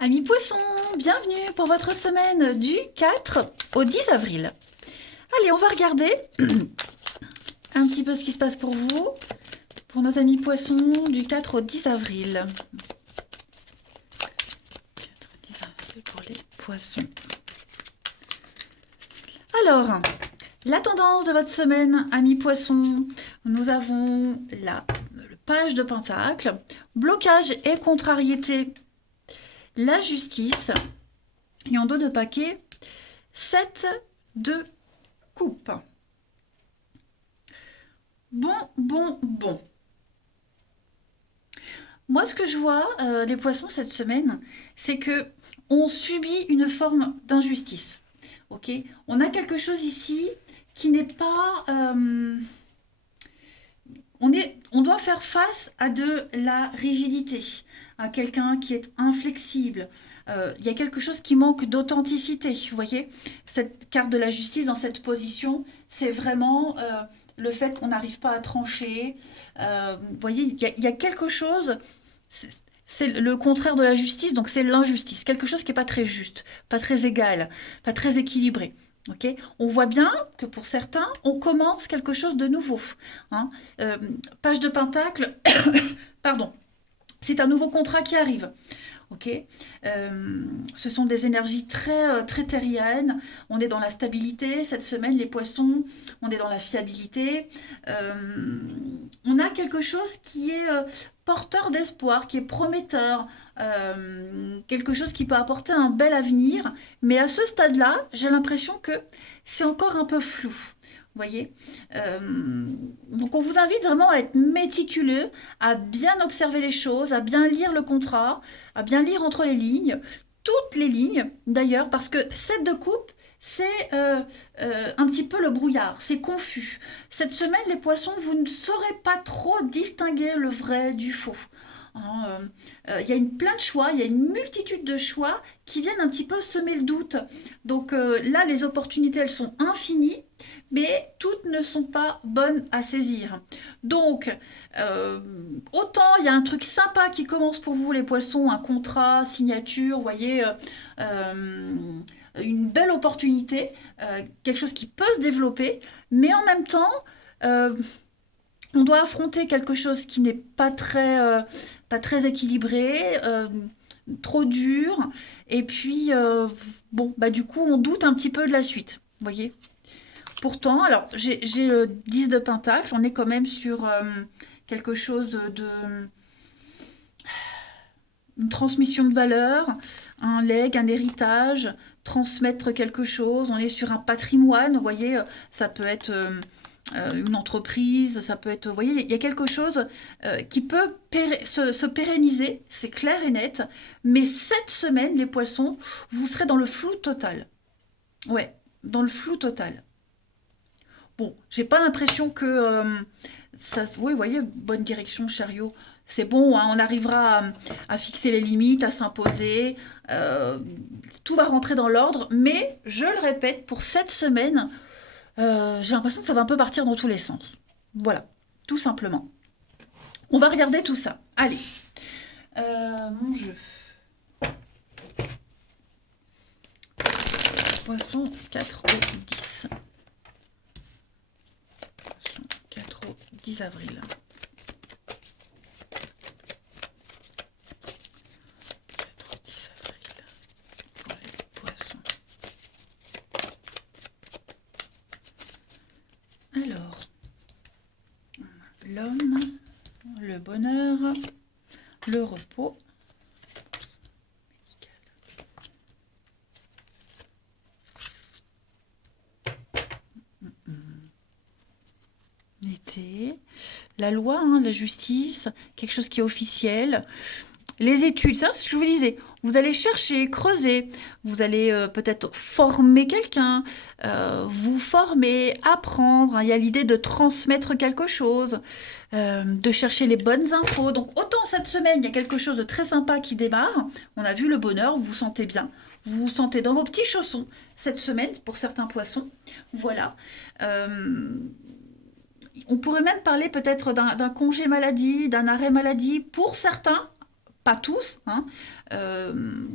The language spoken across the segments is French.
Amis poissons, bienvenue pour votre semaine du 4 au 10 avril. Allez, on va regarder un petit peu ce qui se passe pour vous, pour nos amis poissons du 4 au 10 avril. 4 au 10 avril pour les poissons. Alors, la tendance de votre semaine, amis poissons, nous avons la page de Pentacle, blocage et contrariété, la justice, et en dos de paquet, 7 de coupe. Bon. Moi, ce que je vois, les poissons, cette semaine, c'est que on subit une forme d'injustice. Ok. On a quelque chose ici qui n'est pas... on doit faire face à de la rigidité, à quelqu'un qui est inflexible. Il y a quelque chose qui manque d'authenticité. Vous voyez, cette carte de la justice dans cette position, c'est vraiment le fait qu'on n'arrive pas à trancher. Vous voyez, il y a quelque chose. C'est le contraire de la justice, donc c'est l'injustice. Quelque chose qui n'est pas très juste, pas très égal, pas très équilibré. Okay. On voit bien que pour certains, on commence quelque chose de nouveau. Hein. Page de Pentacle, pardon, c'est un nouveau contrat qui arrive. Okay. Ce sont des énergies très terriennes. On est dans la stabilité cette semaine, les poissons. On est dans la fiabilité. On a quelque chose qui est porteur d'espoir, qui est prometteur. Quelque chose qui peut apporter un bel avenir. Mais à ce stade-là, j'ai l'impression que c'est encore un peu flou. Vous voyez. Donc on vous invite vraiment à être méticuleux, à bien observer les choses, à bien lire le contrat, à bien lire entre les lignes, toutes les lignes d'ailleurs, parce que 7 de coupe, c'est un petit peu le brouillard, c'est confus. Cette semaine, les poissons, vous ne saurez pas trop distinguer le vrai du faux. Il y a plein de choix, il y a une multitude de choix qui viennent un petit peu semer le doute. Donc là, les opportunités, elles sont infinies, mais toutes ne sont pas bonnes à saisir. Donc, autant il y a un truc sympa qui commence pour vous, les poissons, un contrat, signature, vous voyez, une belle opportunité, quelque chose qui peut se développer, mais en même temps, euh, on doit affronter quelque chose qui n'est pas très équilibré, trop dur, et puis, bon, bah du coup, on doute un petit peu de la suite, vous voyez. Pourtant, alors, j'ai le 10 de Pentacle, on est quand même sur quelque chose de... Une transmission de valeur, un legs, un héritage, transmettre quelque chose, on est sur un patrimoine, vous voyez, ça peut être une entreprise, ça peut être, vous voyez, il y a quelque chose qui peut se pérenniser, c'est clair et net, mais cette semaine, les poissons, vous serez dans le flou total. Ouais, dans le flou total. Bon, j'ai pas l'impression que ça. Oui, vous voyez, bonne direction, chariot. C'est bon, hein, on arrivera à fixer les limites, à s'imposer. Tout va rentrer dans l'ordre, mais je le répète, pour cette semaine, j'ai l'impression que ça va un peu partir dans tous les sens. Voilà, tout simplement. On va regarder tout ça. Allez, mon jeu. Poisson 4 au 10. Poisson 4 au 10 avril. 4 au 10 avril pour les poissons. Alors, l'homme, le bonheur, le repos. L'été, la loi, hein, la justice, quelque chose qui est officiel. Les études, ça, c'est ce que je vous disais. Vous allez chercher, creuser, vous allez peut-être former quelqu'un, vous former, apprendre. Hein. Il y a l'idée de transmettre quelque chose, de chercher les bonnes infos. Donc autant cette semaine, il y a quelque chose de très sympa qui démarre. On a vu le bonheur, vous vous sentez bien. Vous vous sentez dans vos petits chaussons cette semaine pour certains poissons. Voilà. On pourrait même parler peut-être d'un congé maladie, d'un arrêt maladie pour certains, pas tous, hein. Euh,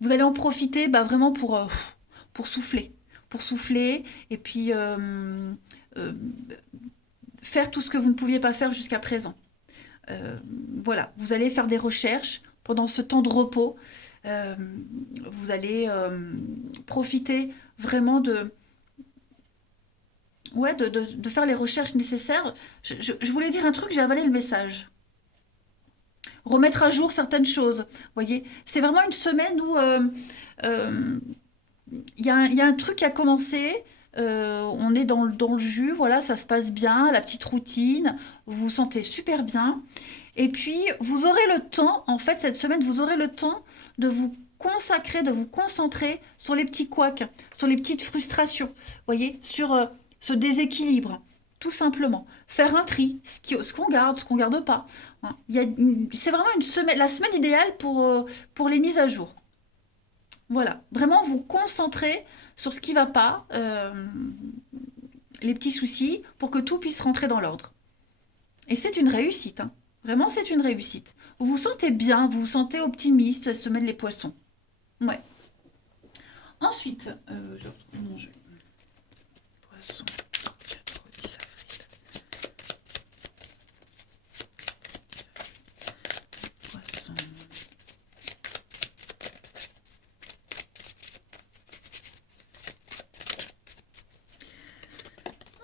vous allez en profiter bah, vraiment pour souffler. Pour souffler et puis euh, faire tout ce que vous ne pouviez pas faire jusqu'à présent. Euh, voilà, vous allez faire des recherches pendant ce temps de repos. Euh, vous allez profiter vraiment ouais, de faire les recherches nécessaires. Je voulais dire un truc, j'ai avalé le message. Remettre à jour certaines choses. Vous voyez, c'est vraiment une semaine où euh, il y a un truc qui a commencé. On est dans le jus, voilà, ça se passe bien, la petite routine, vous vous sentez super bien. Et puis, vous aurez le temps, en fait, cette semaine, vous aurez le temps de vous consacrer, de vous concentrer sur les petits couacs, sur les petites frustrations, vous voyez, sur ce déséquilibre, tout simplement. Faire un tri, ce qu'on garde, ce qu'on garde pas. Hein. C'est vraiment une semaine, la semaine idéale pour les mises à jour. Voilà, vraiment vous concentrer sur ce qui va pas, les petits soucis, pour que tout puisse rentrer dans l'ordre. Et c'est une réussite, hein. Vraiment, c'est une réussite. Vous vous sentez bien, vous vous sentez optimiste cette semaine, les poissons. Ouais. Ensuite, je retrouve mon jeu. Poisson, 4, 10 avril. Poisson.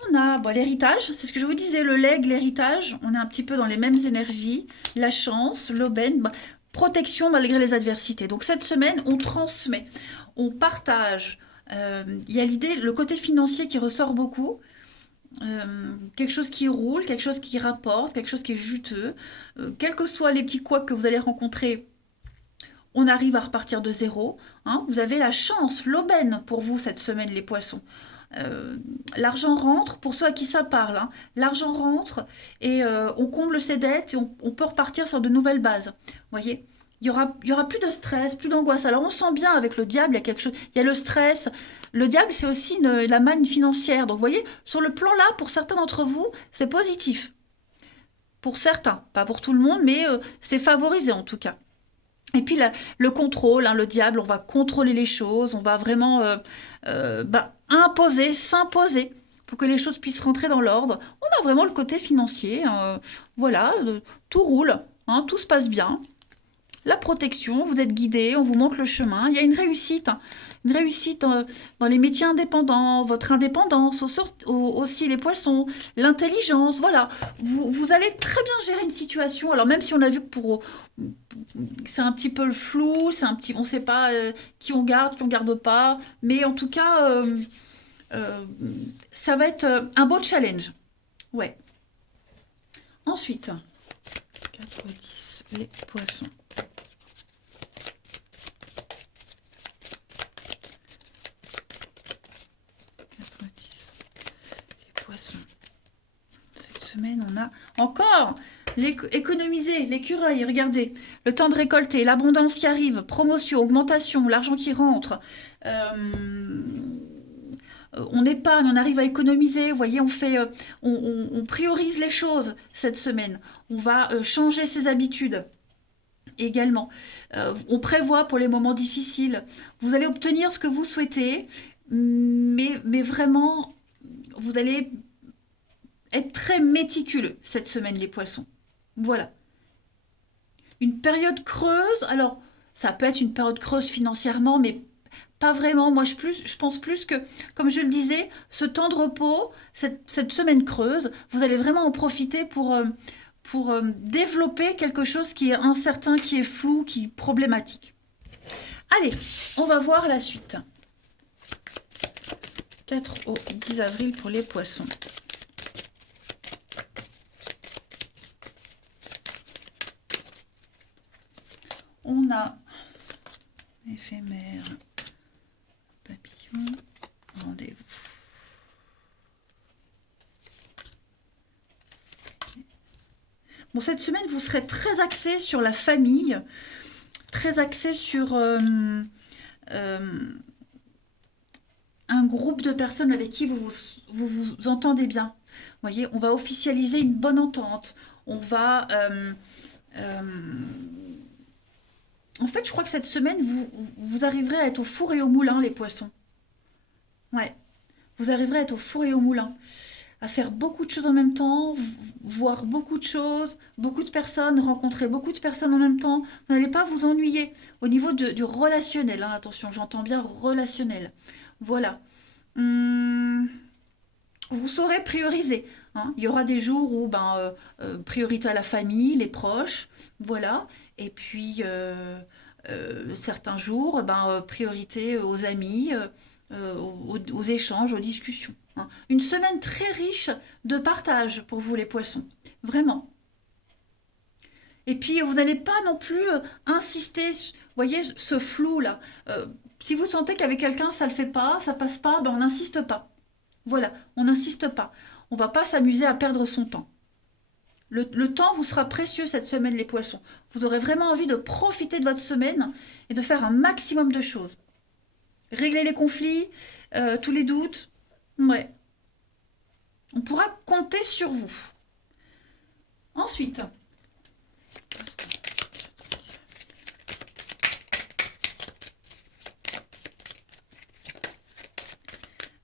On a bon, l'héritage, c'est ce que je vous disais, le legs, l'héritage, on est un petit peu dans les mêmes énergies, la chance, l'aubaine, bah, protection malgré les adversités. Donc cette semaine, on transmet, on partage. Il y a l'idée, le côté financier qui ressort beaucoup, quelque chose qui roule, quelque chose qui rapporte, quelque chose qui est juteux. Quels que soient les petits couacs que vous allez rencontrer, on arrive à repartir de zéro. Hein. Vous avez la chance, l'aubaine pour vous cette semaine, les poissons. Euh, L'argent rentre, pour ceux à qui ça parle, hein, l'argent rentre et on comble ses dettes et on peut repartir sur de nouvelles bases. Vous voyez, il y aura plus de stress, plus d'angoisse. Alors on sent bien avec le diable, il y a quelque chose, il y a le stress. Le diable, c'est aussi la manne financière. Donc vous voyez, sur le plan là, pour certains d'entre vous, c'est positif. Pour certains, pas pour tout le monde, mais c'est favorisé en tout cas. Et puis le contrôle, hein, le diable, on va contrôler les choses, on va vraiment bah, imposer, s'imposer pour que les choses puissent rentrer dans l'ordre. On a vraiment le côté financier, hein, voilà, tout roule, hein, tout se passe bien. La protection, vous êtes guidé, on vous montre le chemin. Il y a une réussite dans les métiers indépendants, votre indépendance, aussi les poissons, l'intelligence, voilà. Vous allez très bien gérer une situation. Alors même si on a vu que c'est un petit peu le flou, on ne sait pas qui on garde pas, mais en tout cas, euh, ça va être un beau challenge. Ouais. Ensuite, 4 10, les poissons. 4 10, les poissons. Cette semaine, on a encore économiser, l'écureuil, regardez, le temps de récolter, l'abondance qui arrive, promotion, augmentation, l'argent qui rentre. On épargne, on arrive à économiser, vous voyez, on priorise les choses cette semaine. On va changer ses habitudes également. On prévoit pour les moments difficiles. Vous allez obtenir ce que vous souhaitez, mais vraiment, vous allez être très méticuleux cette semaine, les poissons. Voilà. Une période creuse, alors ça peut être une période creuse financièrement, mais pas vraiment. Moi, je pense plus que, comme je le disais, ce temps de repos, cette semaine creuse, vous allez vraiment en profiter pour développer quelque chose qui est incertain, qui est flou, qui est problématique. Allez, on va voir la suite. 4 au 10 avril pour les poissons. On a éphémère, papillon, rendez-vous. Bon, cette semaine, vous serez très axé sur la famille, très axé sur un groupe de personnes avec qui vous entendez bien. Vous voyez, on va officialiser une bonne entente. On va En fait, je crois que cette semaine, vous arriverez à être au four et au moulin, les poissons. Ouais, vous arriverez à être au four et au moulin, à faire beaucoup de choses en même temps, voir beaucoup de choses, beaucoup de personnes, rencontrer beaucoup de personnes en même temps. Vous n'allez pas vous ennuyer. Au niveau du relationnel, hein, attention, j'entends bien relationnel. Voilà. Hum, vous saurez prioriser, hein. Il y aura des jours où priorité à la famille, les proches, voilà. Et puis certains jours, priorité aux amis, aux échanges, aux discussions, hein. Une semaine très riche de partage pour vous les poissons, vraiment. Et puis vous n'allez pas non plus insister, voyez, ce flou là. Si vous sentez qu'avec quelqu'un ça le fait pas, ça passe pas, on n'insiste pas. Voilà, on n'insiste pas. On va pas s'amuser à perdre son temps. Le temps vous sera précieux cette semaine, les poissons. Vous aurez vraiment envie de profiter de votre semaine et de faire un maximum de choses. Régler les conflits, tous les doutes. Ouais, on pourra compter sur vous. Ensuite,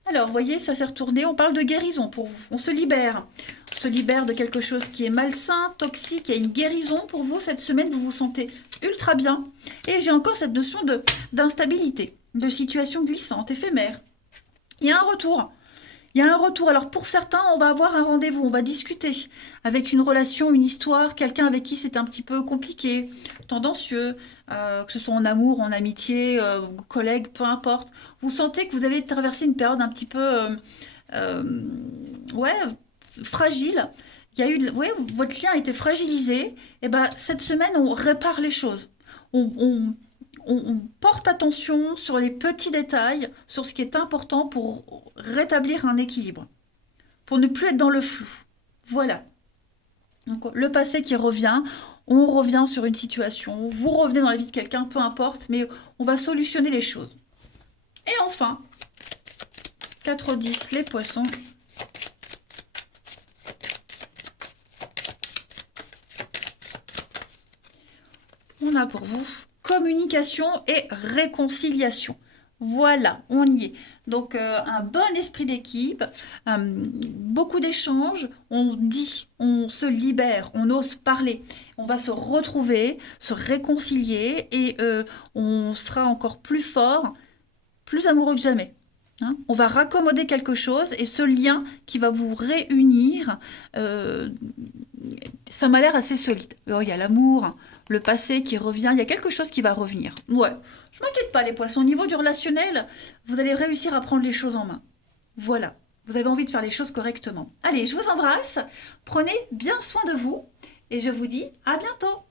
alors, vous voyez, ça s'est retourné. On parle de guérison pour vous. On se libère. On se libère de quelque chose qui est malsain, toxique. Il y a une guérison pour vous. Cette semaine, vous vous sentez ultra bien. Et j'ai encore cette notion d'instabilité, de situation glissante, éphémère. Il y a un retour. Il y a un retour. Alors pour certains, on va avoir un rendez-vous, on va discuter avec une relation, une histoire, quelqu'un avec qui c'est un petit peu compliqué, tendancieux, que ce soit en amour, en amitié, collègue, peu importe. Vous sentez que vous avez traversé une période un petit peu, euh, ouais, fragile. Il y a eu, ouais, votre lien a été fragilisé. Et ben cette semaine, on répare les choses. On, on porte attention sur les petits détails, sur ce qui est important pour rétablir un équilibre, pour ne plus être dans le flou. Voilà. Donc le passé qui revient, on revient sur une situation, vous revenez dans la vie de quelqu'un, peu importe, mais on va solutionner les choses. Et enfin, 4-10, les poissons. On a pour vous communication et réconciliation. Voilà, on y est. Donc un bon esprit d'équipe, beaucoup d'échanges, on dit, on se libère, on ose parler, on va se retrouver, se réconcilier et on sera encore plus fort, plus amoureux que jamais, hein. On va raccommoder quelque chose et ce lien qui va vous réunir, ça m'a l'air assez solide. Alors, il y a l'amour, le passé qui revient, il y a quelque chose qui va revenir. Ouais, je m'inquiète pas les poissons. Au niveau du relationnel, vous allez réussir à prendre les choses en main. Voilà, vous avez envie de faire les choses correctement. Allez, je vous embrasse, prenez bien soin de vous et je vous dis à bientôt.